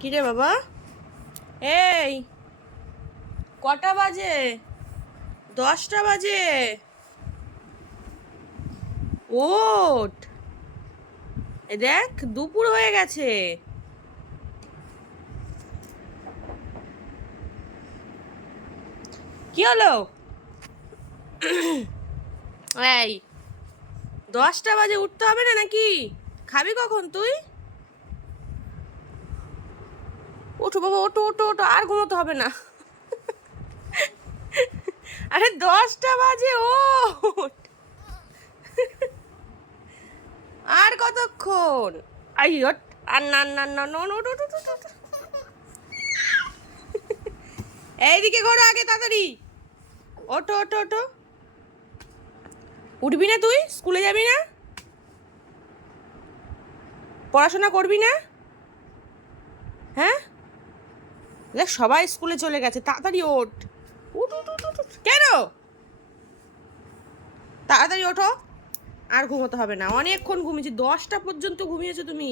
কি রে বাবা? এই কটা বাজে? 10টা বাজে। ওঠ, এ দেখ দুপুর হয়ে গেছে। কি হলো? এই 10টা বাজে, উঠতে হবে না নাকি? খাবি কখন তুই? ওঠো বাবা, ওঠো ওঠো ওঠো, আর ঘুমোতে হবে না। আরে 10টা বাজে, ওঠ। আর কতক্ষণ? আই ওঠ। আর না না না না, ওঠ ওঠ ওঠ ওঠ, ওঠ। এইদিকে ঘোরো আগে, তাড়াতাড়ি ওঠো ওঠো ওঠো। উঠবি না তুই? স্কুলে যাবি না? পড়াশোনা করবি না? হ্যাঁ, দেখ সবাই স্কুলে চলে গেছে, তাড়াতাড়ি ওঠ। উঠ উঠ উঠ উঠ উঠ। কেন? তাড়াতাড়ি ওঠো, আর ঘুমোতে হবে না। অনেকক্ষণ ঘুমিয়েছি, 10টা পর্যন্ত ঘুমিয়েছো তুমি।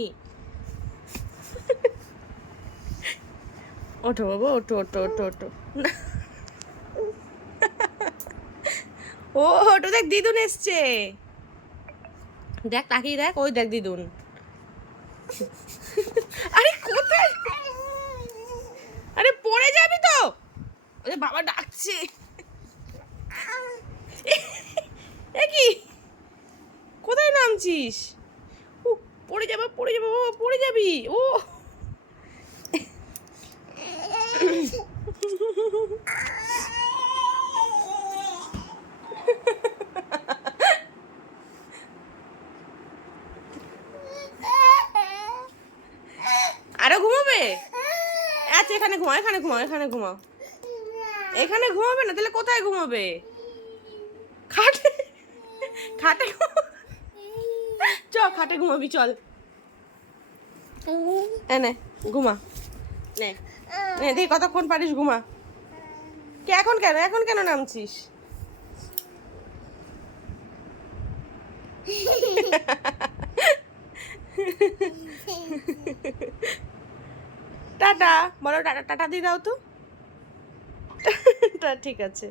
ওঠো বাবা, ওঠো ওঠো ওঠো ওঠো। ও ওঠো, দেখ দিদুন এসছে। দেখ তাকিয়ে দেখ, ওই দেখ দিদুন। আরে কোথায়? আরে পড়ে যাবি তো। ওরে বাবা ডাকছে। এ কি? কোথায় নামছিস? ও, পড়ে যাবে পড়ে যাবে বাবা, পড়ে যাবি। ও আরো ঘুমাবে? আচ্ছা এখানে ঘুমাও, এখানে ঘুমাও, এখানে ঘুমাও। এখানে ঘুমাবে না তাহলে কোথায় ঘুমাবে? খাটে? খাটে চ, খাটে ঘুমাবি, চল। নে ঘুমা, নে নে, দেখি কতক্ষণ পারিস, ঘুমা। কে এখন কেন, এখন কেন নামছিস? টাটা বলো, টাটা টাটা দিয়ে দাও তো। ঠিক আছে।